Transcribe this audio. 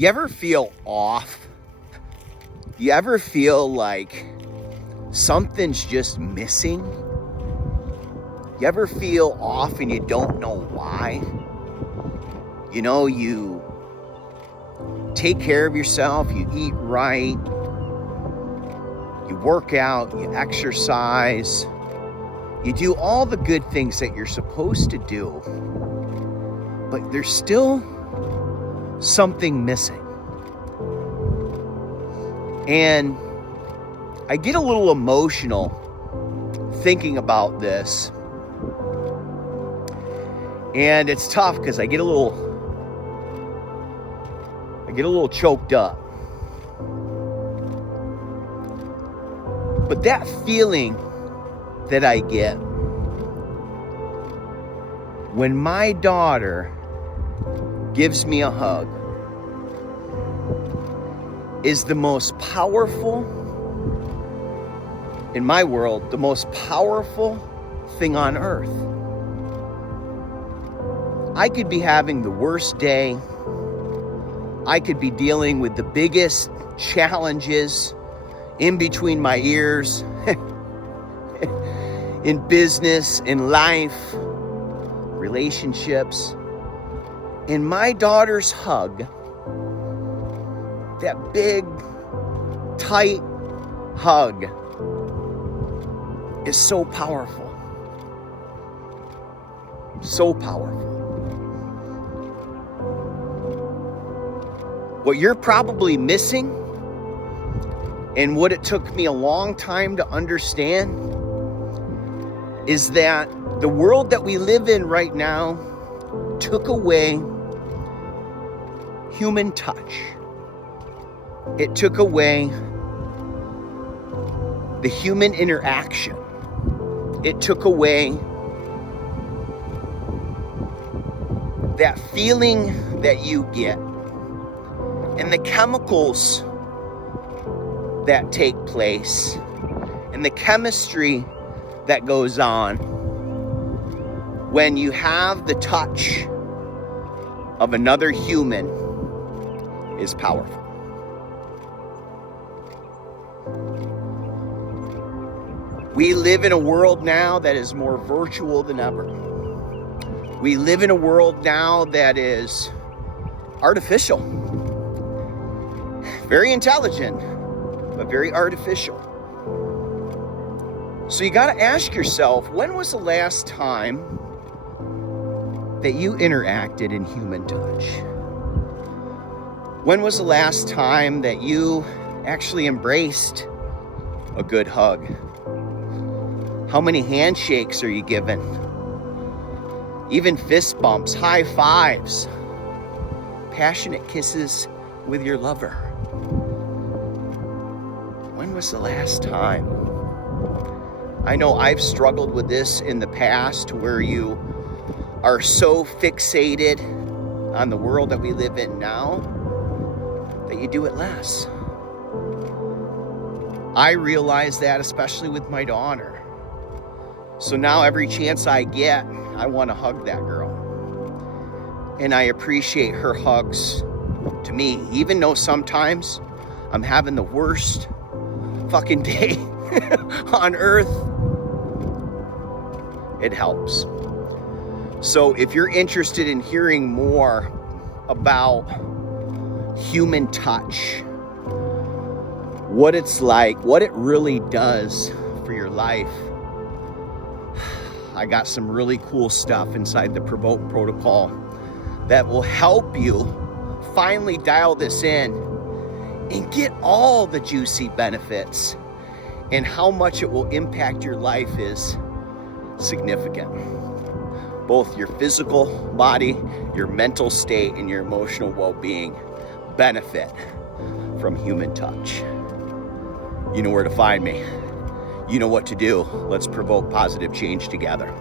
You ever feel off? You ever feel like something's just missing? You ever feel off and you don't know why? You know, you take care of yourself, you eat right, you work out, you exercise, you do all the good things that you're supposed to do, but there's still something missing. And I get a little emotional thinking about this. And it's tough because I get a little choked up. But that feeling that I get when my daughter gives me a hug is the most powerful, in my world, the most powerful thing on earth. I could be having the worst day. I could be dealing with the biggest challenges in between my ears, in business, in life, relationships. And my daughter's hug, that big, tight hug, is so powerful. So powerful. What you're probably missing, and what it took me a long time to understand, is that the world that we live in right now took away human touch. It took away the human interaction. It took away that feeling that you get and the chemicals that take place and the chemistry that goes on when you have the touch of another human is powerful. We live in a world now that is more virtual than ever. We live in a world now that is artificial. Very intelligent, but very artificial. So you got to ask yourself, when was the last time that you interacted in human touch? When was the last time that you actually embraced a good hug? How many handshakes are you given? Even fist bumps, high fives, passionate kisses with your lover. When was the last time? I know I've struggled with this in the past, where you are so fixated on the world that we live in now that you do it less. I realize that, especially with my daughter. So now every chance I get, I want to hug that girl. And I appreciate her hugs to me, even though sometimes I'm having the worst fucking day on earth. It helps. So if you're interested in hearing more about human touch, what it's like, what it really does for your life, I got some really cool stuff inside the Provoked protocol that will help you finally dial this in and get all the juicy benefits, and how much it will impact your life is significant. Both your physical body, your mental state, and your emotional well-being benefit from human touch. You know where to find me. You know what to do. Let's provoke positive change together.